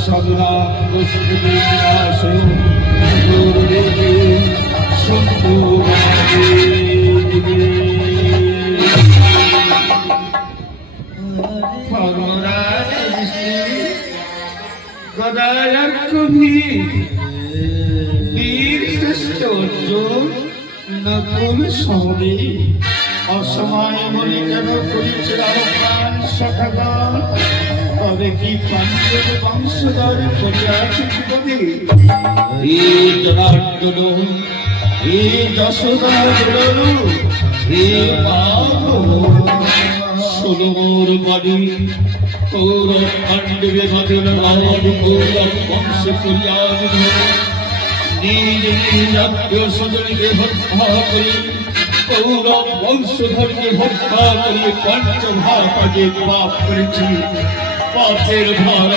সাধনা গদায়ার কবি বীর শ্রেষ্ঠ অর্জুন নকুল সহদে অসময় মনে কেন করেছে আহ্বান সখাগণ তবে কি পাঞ্চের বংশধর করিয়াছে বিপদে হে জনার্দন হে যশোদার হে ষোলমোর বাড়ি কৌরব পাণ্ডবে বাদল রাবণ কৌরব বংশ করিয়া নিজ নিজ আত্মীয় স্বজনকে হত্যা করি কৌরব বংশধরকে হত্যা করিয়ে পঞ্চভাগ পাপ করেছি পাপের ভার